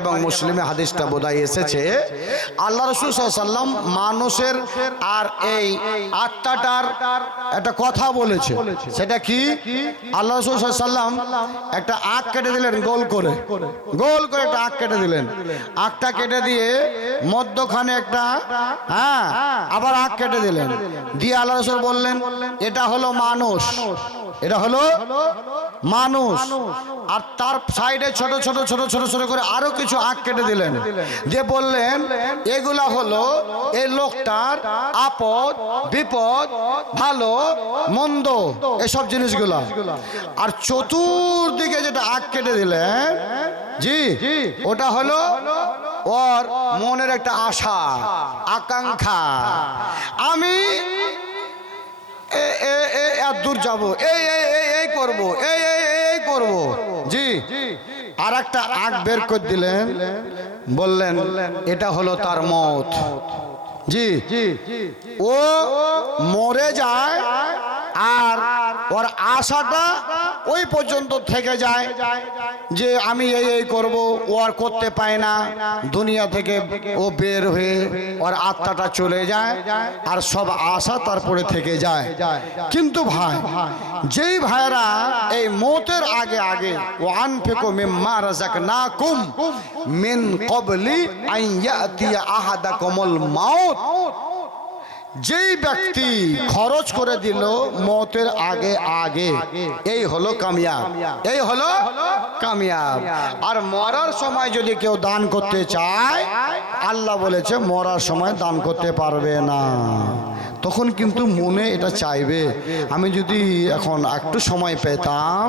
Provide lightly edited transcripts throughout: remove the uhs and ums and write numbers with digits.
এবং মুসলিমে হাদিসটা বোধহয় এসেছে, আল্লাহ রাসূল সাল্লাল্লাহু আলাইহি ওয়াসাল্লাম মানুষের আর এই আত্মাটার একটা কথা বলেছে। সেটা কি? আল্লাহ রাসূল সাল্লাল্লাহু আলাইহি ওয়াসাল্লাম একটা আঁক কেটে দিলেন, গোল করে একটা আঁক কেটে দিলেন। আঁকটা কেটে দিয়ে মধ্যখানে একটা আবার আঁক কেটে দিলেন, দিয়ে আল্লাহ রাসূল বললেন এটা হলো মানুষ, এটা হলো মানুষ। আর তার সাইডে ছোট ছোট ছোট ছোট ছোট করে আরো কিছু আঁক কেটে দিলেন, যে বললেন এগুলা হলো এই লোকটার আপদ বিপদ, ভালো মন্দ, এসব জিনিসগুলা। আর চতুর্দিকে যেটা আঁক কেটে দিলেন, জি, ওটা হলো ওর মনের একটা আশা আকাঙ্ক্ষা, আমি এত দূর যাবো, এই করবো, এই করবো, জি। আর একটা আঁক বের করে দিলেন, বললেন এটা হলো তার মত, জি। ও মরে যায় আর ওর আশাটা ওই পর্যন্ত থেকে যায় যে আমি এই করব, ও আর করতে পায় না, দুনিয়া থেকে ও বের হয়ে ওর আত্মাটা চলে যায় আর সব আশা তারপরে থেকে যায়। কিন্তু ভাই, যেই ভাইরা এই মৌতের আগে আগে ওয়ানফিকু মিম্মা রাযাকনাকুম মিন ক্বাবলি আন ইয়াতিয়া আহাদাকুমুল মাউত, যেই ব্যক্তি খরচ করে দিল মৌতের আগে আগে, এই হলো কামিয়াব, এই হলো কামিয়াব। আর মরার সময় যদি কেউ দান করতে চায়, আল্লাহ বলেছে মরার সময় দান করতে পারবে না। তখন কিন্তু মনে এটা চাইবে, আমি যদি এখন একটু সময় পেতাম,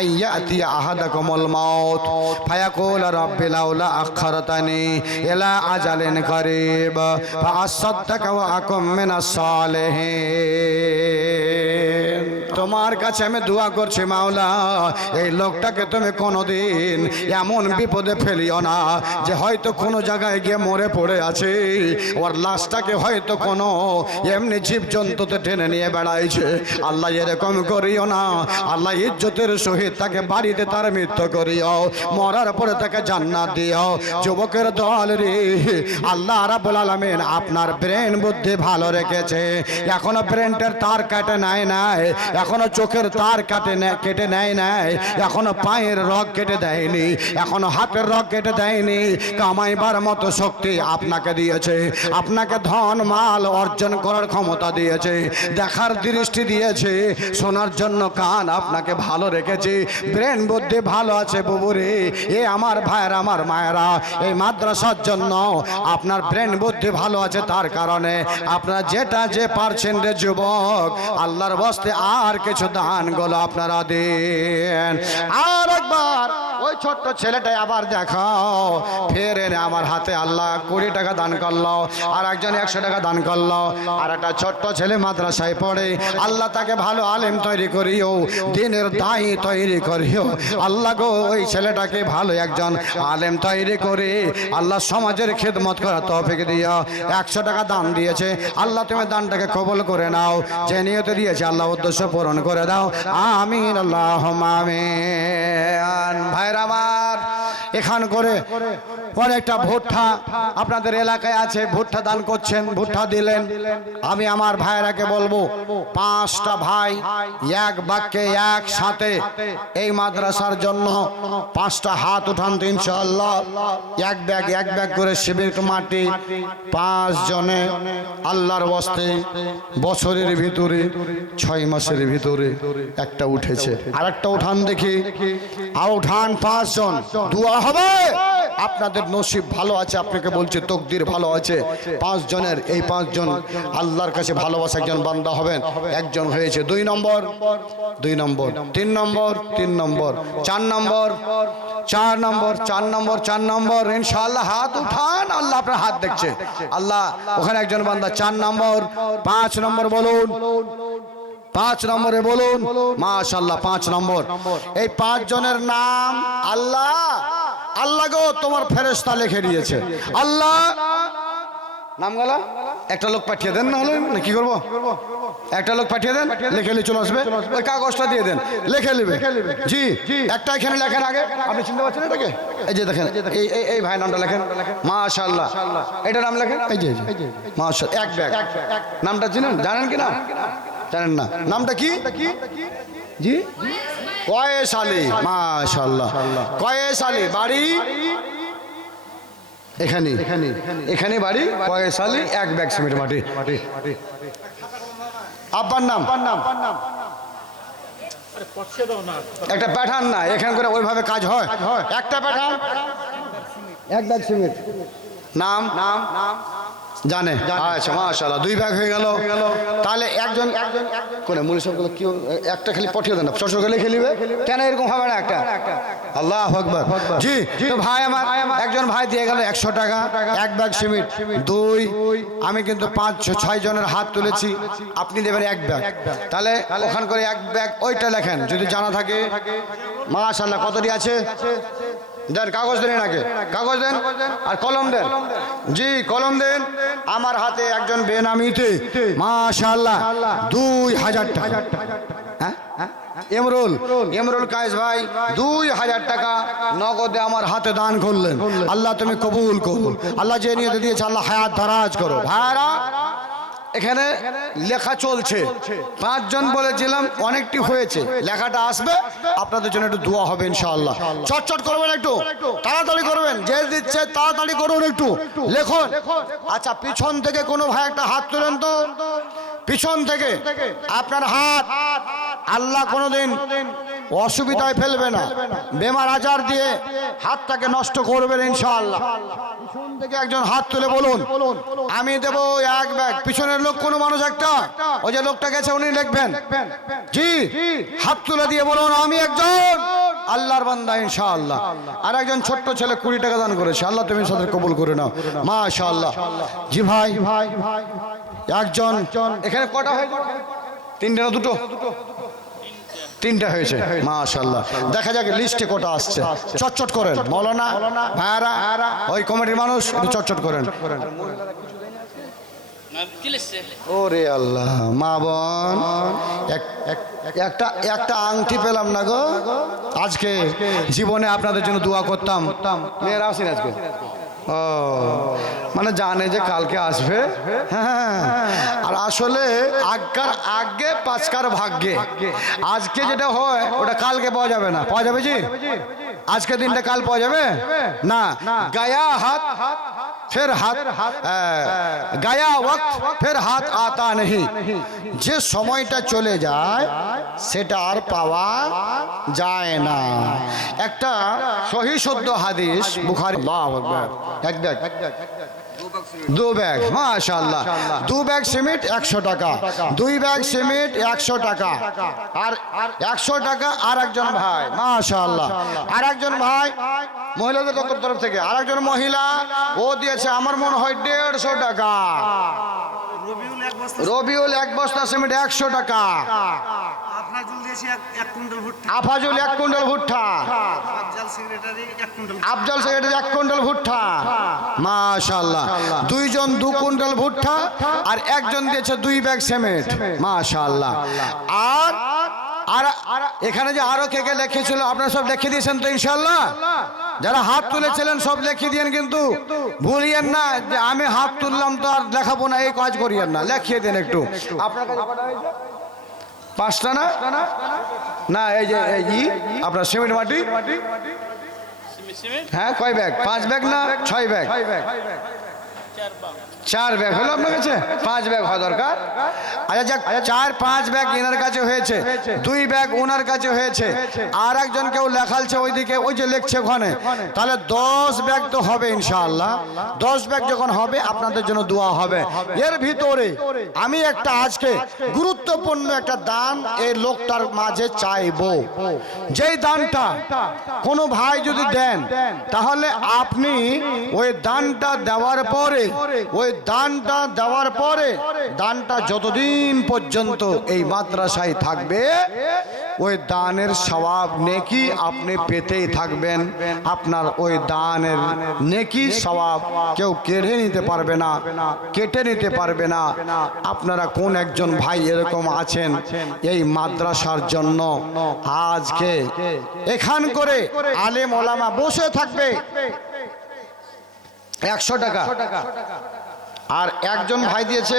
আইয়াতিয়া আহাদাকুমুল মাউত ফায়াকুল রাব্বি লাউলা আখারতানি ইলা আজালিন করিব ফাআসাদদাকা ওয়া আকুম মিনাস সালিহিন। তোমার কাছে আমি দোয়া করছি মাওলা, এই লোকটাকে তুমি কোনোদিন এমন বিপদে ফেলিও না যে হয়তো কোনো জায়গায় গিয়ে মরে পড়ে আছে, ওর লাশটাকে হয়তো কোনো এমনি জীবজন্তুতে টেনে নিয়ে বেড়াইছে। আল্লাহ এরকম করিও না, আল্লাহ ইজ্জতের সহিত তাকে বাড়িতে তার মৃত্যু করিও, মরার পরে তাকে জান্নাত দিও। যুবকের দল রে, আল্লাহ রাব্বুল আলামিন আপনার ব্রেন বুদ্ধি ভালো রেখেছে, এখনো ব্রেনটার তার কাটে নাই, এখনো চোখের তার কেটে নেয় নাই, এখনো পায়ের রগ কেটে দেয়নি, এখনো হাতের রগ কেটে দেয়নি। কামাইবার মতো শক্তি আপনাকে দিয়েছে, আপনাকে ধন মাল অর্জন করার ক্ষমতা দিয়েছে, দেখার দৃষ্টি দিয়েছে, শোনার জন্য কান আপনাকে ভালো রেখেছে, ব্রেন বুদ্ধি ভালো আছে বুবুরে। এ আমার ভাইয়েরা, আমার মায়েরা, এই মাদ্রাসার জন্য আপনার ব্রেন বুদ্ধি ভালো আছে, তার কারণে আপনারা যেটা যে পারছেন রে যুবক, আল্লাহর বস্তে আর কিছু দান গুলো আপনারা দেন। আর একবার ওই ছোট্ট ছেলেটাই আবার দেখাও, ফের এনে আমার হাতে আল্লাহ 20 টাকা দান করলো, আর একজন 100 টাকা দান করলো। আর একটা ছোট্ট ছেলে মাদ্রাসায় পড়ে, আল্লাহ তাকে ভালো আলেম তৈরি করিও, দিনের দায়ী তৈরি করিও। আল্লাহ গো, ওই ছেলেটাকে ভালো একজন আলেম তৈরি করে আল্লাহ সমাজের খেদমত করার তৌফিক দিও। 100 টাকা দান দিয়েছে, আল্লাহ তুমি দানটাকে কবুল করে নাও, যে নিয়তে দিয়েছে আল্লাহ উদ্দেশ্য পূরণ করে দাও, আমিন আল্লাহুম্মা আমিন। ভাইরা আমার, এখান করে অনেকটা ভুট্টা আপনাদের এলাকায় আছে, ভুট্টা দান করছেন, ভুট্টা দিলেন। আমি আমার ভাইরাকে বলবো, 5টা ভাই এক বাক্যে একসাথে এই মাদ্রাসার জন্য 5টা হাত উঠান তো ইনশাআল্লাহ। এক ব্যাগ করে শিবির মাটি 5 জনে আল্লাহর ওয়াস্তে বছরের ভিতরে 6 মাসের ভিতরে একটা উঠেছে। আরেকটা উঠান দেখি, আর উঠান 5 জন, দোয়া হবে। আপনাদের নসিব ভালো আছে, আপনাকে বলছে তকদির ভালো আছে। 5 জনের এই 5 জন আল্লাহর কাছে ভালোবাসা একজন বান্দা হবেন। একজন হয়েছে 2 নম্বর, 3 নম্বর, 4 নম্বর ইনশাআল্লাহ হাত উঠান, আল্লাহ আপনার হাত দেখছে। আল্লাহ, ওখানে একজন বান্দা 4 নম্বর, 5 নম্বর বলুন, 5 নম্বরে বলুন, মাশাআল্লাহ 5 নম্বর। এই 5 জনের নাম আল্লাহ, আল্লাহ গো তোমার ফেরেশতা লিখে দিয়েছে। আল্লাহ নাম গলা একটা লোক পাঠিয়ে দেন, না হলে কি করবো, একটা লোক পাঠিয়ে দেন, লিখে নিয়ে চলে আসবে। ওই কাগজটা দিয়ে দেন, লিখে নেবে। জি, একটা এখানে লেখেন আগে। আপনি চিনতে পারছেন এটাকে? এই যে দেখেন, এই ভাই নামটা লেখেন, মাশাআল্লাহ। এটা নাম লেখেন, এই যে মাশাআল্লাহ। এক ব্যাগ নামটা চিনেন? জানেন কি না? জানেন না? নামটা কি? জি, কয়েস আলী। মাশাআল্লাহ, কয়েস আলী। বাড়ি এখানে, এখানে বাড়ি কয়েস আলী। এক ব্যাগ সিমেন্ট মাটি। আব্বার নাম? একটা পাঠান না, এখান করে ওইভাবে কাজ হয়। একটা পাঠান, এক ব্যাগ সিমেন্ট। নাম জানে? আচ্ছা, মাশাআল্লাহ। দুই ব্যাগ হয়ে গেল। তাহলে একজন করে মুলি সবগুলো কি একটা খালি পাঠিয়ে দেন না, চশো গেলে খেলিবে কেন? এরকম হবে না একটা? আল্লাহু আকবার। জি, তো ভাই আমার একজন ভাই দিয়ে গেল 100 টাকা, এক ব্যাগ সিমেন্ট। দুই, আমি কিন্তু 5-6 জনের হাত তুলেছি, আপনি দেবেন এক ব্যাগ। তাহলে ওখান করে এক ব্যাগ ওইটা লেখেন যদি জানা থাকে। মাশাআল্লাহ। কতটি আছে? দেন, কাগজ দেন, এনাকে কাগজ দেন আর কলম দেন। জি, কলম দেন। আমার হাতে একজন বেনামিতে মাশাআল্লাহ 2000 টাকা। হ্যাঁ, এমরুল কায়েস ভাই 2000 টাকা নগদে আমার হাতে দান করলেন। আল্লাহ তুমি কবুল করো। আল্লাহ যে নিয়ে দিয়েছে আল্লাহ হায়াত দারাজ করো। ভাইরা এখানে লেখা চলছে, 5 জন বলেছিলাম, অনেকটি হয়েছে। লেখাটা আসবে, আপনাদের জন্য একটু দোয়া হবে ইনশাআল্লাহ। চটচট করবেন, একটু তাড়াতাড়ি করবেন, যে দিচ্ছে তাড়াতাড়ি করুন, একটু লেখুন। আচ্ছা, পিছন থেকে কোনো ভাই একটা হাত তুলেন তো, পিছন থেকে আপনার হাত। আল্লাহ কোনোদিন অসুবিধায় ফেলবে না, বেমার আজার দিয়ে হাতটাকে নষ্ট করবেন ইনশাআল্লাহ। পিছন থেকে একজন হাত তুলে বলুন, আমি দেব এক ব্যাগ। পিছনের লোক কোনো মানুষ একটা, ওই যে লোকটা গেছে উনি লিখবেন। জি, হাত তুলে দিয়ে বলুন, আমি একজন আল্লাহর বান্দা ইনশাআল্লাহ। আর একজন ছোট্ট ছেলে 20 টাকা দান করেছে, আল্লাহ তুমি সাথে কবুল করে নাও। মাশাআল্লাহ। জি ভাই, একজন। এখানে কটা হয়েছে? 3টে না 2টো? 3টা হয়েছে। মাশাআল্লাহ। দেখা যাক লিস্টে কটা আসছে। চটচট করেন মাওলানা ভাইরা, ওই কমিটির মানুষ, একটু চটচট করেন। ওরে আল্লাহ, মা বোন একটা আংটি পেলাম না গো আজকে। জীবনে আপনাদের জন্য দোয়া করতাম। মেয়েরা আসেন আজকে? ও, মানে জানে যে কালকে আসবে। হ্যাঁ, আর আসলে আজ্ঞার আগে পাঁচকার ভাগ্যে। আজকে যেটা হয় ওটা কালকে পাওয়া যাবে না। পাওয়া যাবে জি? আজকে দিনটা কাল পাওয়া যাবে না। গায়া হাত ফের হাত, গায়া ওয়াক্ত ফের হাত আতা নেই। যে সময়টা চলে যায় সেটা আর পাওয়া যায় না। একটা সহি শুদ্ধ হাদিস বুখারী। আল্লাহু আকবার। এক ব্যাগ, 2 ব্যাগ। মাশাআল্লাহ। 2 ব্যাগ সিমেন্ট 100 টাকা, 2 ব্যাগ সিমেন্ট 100 টাকা। আর 100 টাকা আর একজন ভাই। মাশাআল্লাহ। আর একজন ভাই মহিলাদের তরফ থেকে আর একজন মহিলা, ও দিয়েছে আমার মনে হয় 150 টাকা। রবিউল 1 বস্তা সিমেন্ট 100 টাকা। আফাজুল 1 কুইন্টাল ভুট্টা। আফজাল সেক্রেটারি 1 কুইন্টাল ভুট্টা। মাশাআল্লাহ। 2 জন 2 কুইন্টাল ভুট্টা আর একজন দিয়েছে 2 ব্যাগ সিমেন্ট। মাশাআল্লাহ। আর এখানে যে আরো কে কে লিখেছিল আপনারা সব লিখে দিয়েছেন তো ইনশাআল্লাহ? যারা হাত তুলেছিলেন সব লিখে দিয়েন, কিন্তু ভুলিয়েন না যে আমি হাত তুললাম তো আর লেখাবো না, এই কাজ করিয়েন না, লিখিয়ে দেন একটু। আপনার কাছে কটা হয়েছে? 5টা না? না, এই যে এই আপনার সিমেন্ট মাটি। হ্যাঁ, কয় ব্যাগ? 5 ব্যাগ না 6 ব্যাগ? 4 ব্যাগ হলো আপনার কাছে? 5 ব্যাগ হওয়া দরকার। আচ্ছা যাক, 4-5 ব্যাগ এনার কাছে হয়েছে, 2 ব্যাগ ওনার কাছে হয়েছে। আর একজন কেউ লেখালছে ওইদিকে, ওই যে লিখছে ওখানে। তাহলে 10 ব্যাগ তো হবে ইনশাআল্লাহ। 10 ব্যাগ যখন হবে আপনাদের জন্য দোয়া হবে। এর ভিতরে আমি একটা আজকে গুরুত্বপূর্ণ একটা দান এই লোকটার মাঝে চাইবো। যেই দানটা কোনো ভাই যদি দেন, তাহলে আপনি ওই দানটা দেওয়ার পরে ওই দানটা দেওয়ার পরে দানটা যতদিন পর্যন্ত এই মাদ্রাসায় থাকবে ওই দানের সওয়াব নেকি আপনি পেতেই থাকবেন। আপনার ওই দানের নেকি সওয়াব কেউ কেড়ে নিতে পারবে না, কেটে নিতে পারবে না। আপনারা কোন একজন ভাই এরকম আছেন এই মাদ্রাসার জন্য আজকে এখান করে আলেম ওলামা বসে থাকবে 100 টাকা, আর একজন ভাই দিয়েছে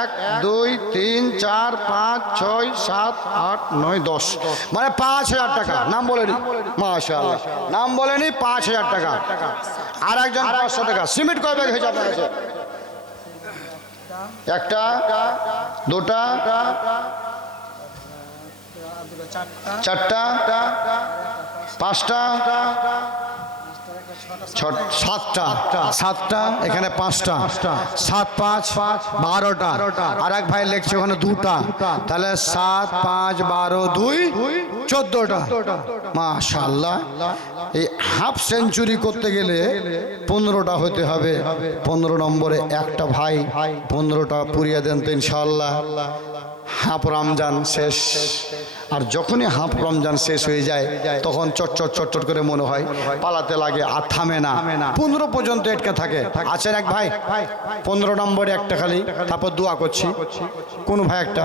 1 2 3 4 5 6 7 8 9 10 মানে 5000 টাকা। নাম বলেনি? মাশাআল্লাহ, নাম বলেনি, 5000 টাকা। আর একজন 500 টাকা। সিমেন্ট কয় ব্যাগ হয়েছে আপনার কাছে? একটা, দুটা, চারটা, পাঁচটা, সাতটা, এখানে 5টা, 7 5 12টা। আর এক ভাই লিখছে ওখানে 2টা, তাহলে 7 5 12 2 14টা। মাশাআল্লাহ, এই হাফ সেঞ্চুরি করতে গেলে 15টা হতে হবে। 15 নম্বরে একটা ভাই 15টা পুরিয়ে দেন তো ইনশাআল্লাহ। হাফ রমজান শেষ, আর যখনই হাফ রমজান শেষ হয়ে যায় তখন চটচট চটচট করে মনে হয় পালাতে লাগে, আর থামে না। 15 পর্যন্ত এটকে থাকে। আছেন এক ভাই 15 নম্বরে একটা খালি, তারপর দোয়া করছি। কোন ভাই একটা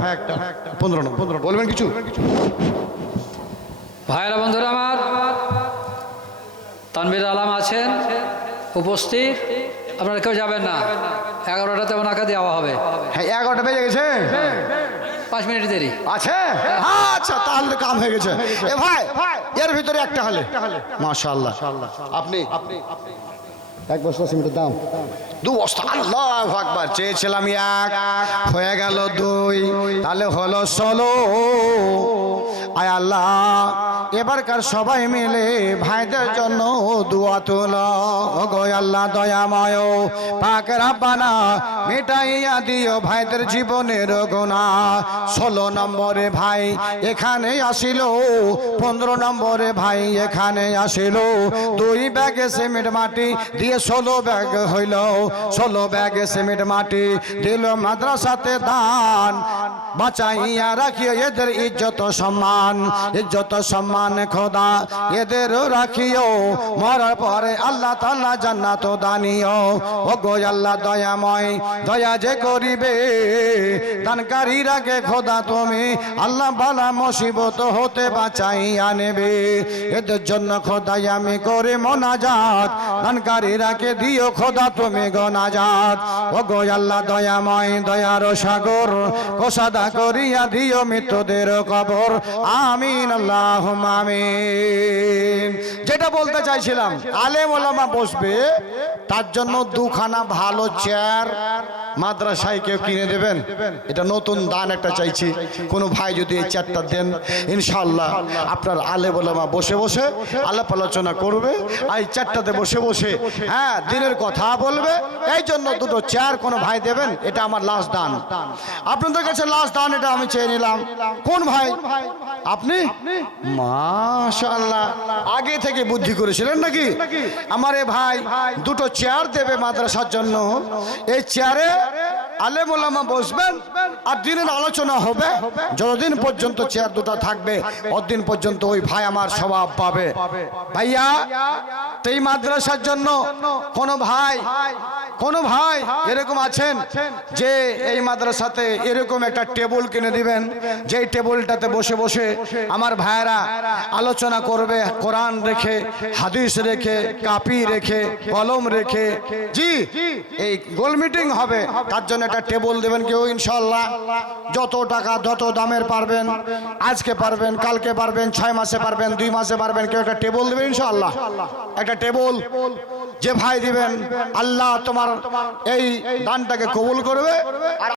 15 নম্বর বলবেন কিছু? ভাইরা বন্ধুরা আমার, তানভীর আলম আছেন উপস্থিত, আপনারা কেউ যাবেন না। 11টাতে ওনাকে দেওয়া হবে। হ্যাঁ, 11টা বেজে গেছে, 5 মিনিট দেরি আছে। আচ্ছা, তাহলে কাম হয়ে গেছে। এ ভাই, এর ভিতরে একটা হলে মাশাআল্লাহ। আপনি এক বস্তা সিমেন্টের দাম 2 বস্তা। আল্লাহু আকবার। চেয়েছিলাম 1, হয়ে গেল 2, তাহলে হলো 16। আয় আল্লাহ, এবারকার সবাই মিলে ভাইদের জন্য দোয়া তোলো। গো আল্লাহ দয়াময় পাক রব্বানা, মিটাইয়া দিও ভাইদের জীবনের গুনাহ। 16 নম্বরে ভাই এখানে আসিল, 15 নম্বরে ভাই এখানে আসিল। 2 ব্যাগ সিমেন্ট মাটি দিয়ে 16 ব্যাগ হইল। 16 ব্যাগ সিমেন্ট মাটি দিল মাদ্রাসাতে দান। বাঁচাইয়া রাখিও এদের ইজ্জত সম্মান, ইজ্জত সম্মান খোদা এদেরও রাখিও। মরার পরে আল্লাহ তাআলা জান্নাত দানিও। ও গো আল্লাহ দয়াময়, দয়া যে করিবে দানকারীরাকে খোদা তুমি আল্লাহ বালা মুসিবত হতে বাঁচাইয়া নেবে। এদের জন্য খোদাই আমি করে মোনাজাত, দানকারীরাকে দিও খোদা তুমি গনাজাত। ও গো আল্লাহ দয়াময়, দয়ার সাগর কোষাদা করিয়া দিও মৃতদের কবর। আমিন আল্লাহুম্মা আমিন। যেটা বলতে চাইছিলাম, আলেম ওলামা বসবে, তার জন্য 2খানা ভালো চেয়ার মাদ্রাসায় কেউ কিনে দেবেন। এটা নতুন দান একটা চাইছি। কোনো ভাই যদি এই চেয়ারটা দেন ইনশাআল্লাহ আপনার আলেম ওলামা বসে বসে আলাপ আলোচনা করবে, আর এই চেয়ারটাতে বসে বসে হ্যাঁ দিনের কথা বলবে। এই জন্য 2টো চেয়ার কোনো ভাই দেবেন, এটা আমার লাস্ট দান। আপনাদের কাছে লাস্ট দান এটা আমি চেয়ে নিলাম। কোন ভাই? আপনি? মাশাআল্লাহ, আগে থেকে বুদ্ধি করেছিলেন নাকি? আমার এ ভাই 2টো চেয়ার দেবে মাদ্রাসার জন্য। এই চেয়ারে আলেম ওলামা বসবেন আর দিনের আলোচনা হবে। যতদিন পর্যন্ত চেয়ার 2টা থাকবে ততদিন পর্যন্ত ওই ভাই আমার স্বভাব পাবে। ভাইয়া, এই মাদ্রাসার জন্য কোন ভাই এরকম আছেন যে এই মাদ্রাসাতে এরকম একটা টেবিল কিনে দিবেন, যেই টেবিলটাতে বসে বসে আমার ভাইয়েরা আলোচনা করবে, কোরআন রেখে, হাদিস রেখে, কাপি রেখে, কলম রেখে। জি, এই গোল মিটিং হবে, তার জন্য একটা টেবিল দেবেন কেউ ইনশাআল্লাহ। যত টাকা যত দামের পারবেন, আজকে পারবেন, কালকে পারবেন, 6 মাসে পারবেন, 2 মাসে পারবেন, কেউ একটা টেবিল দেবেন ইনশাআল্লাহ। একটা টেবিল যে ভাই দিবেন, আল্লাহ তোমার এই দানটাকে কবুল করবে। আর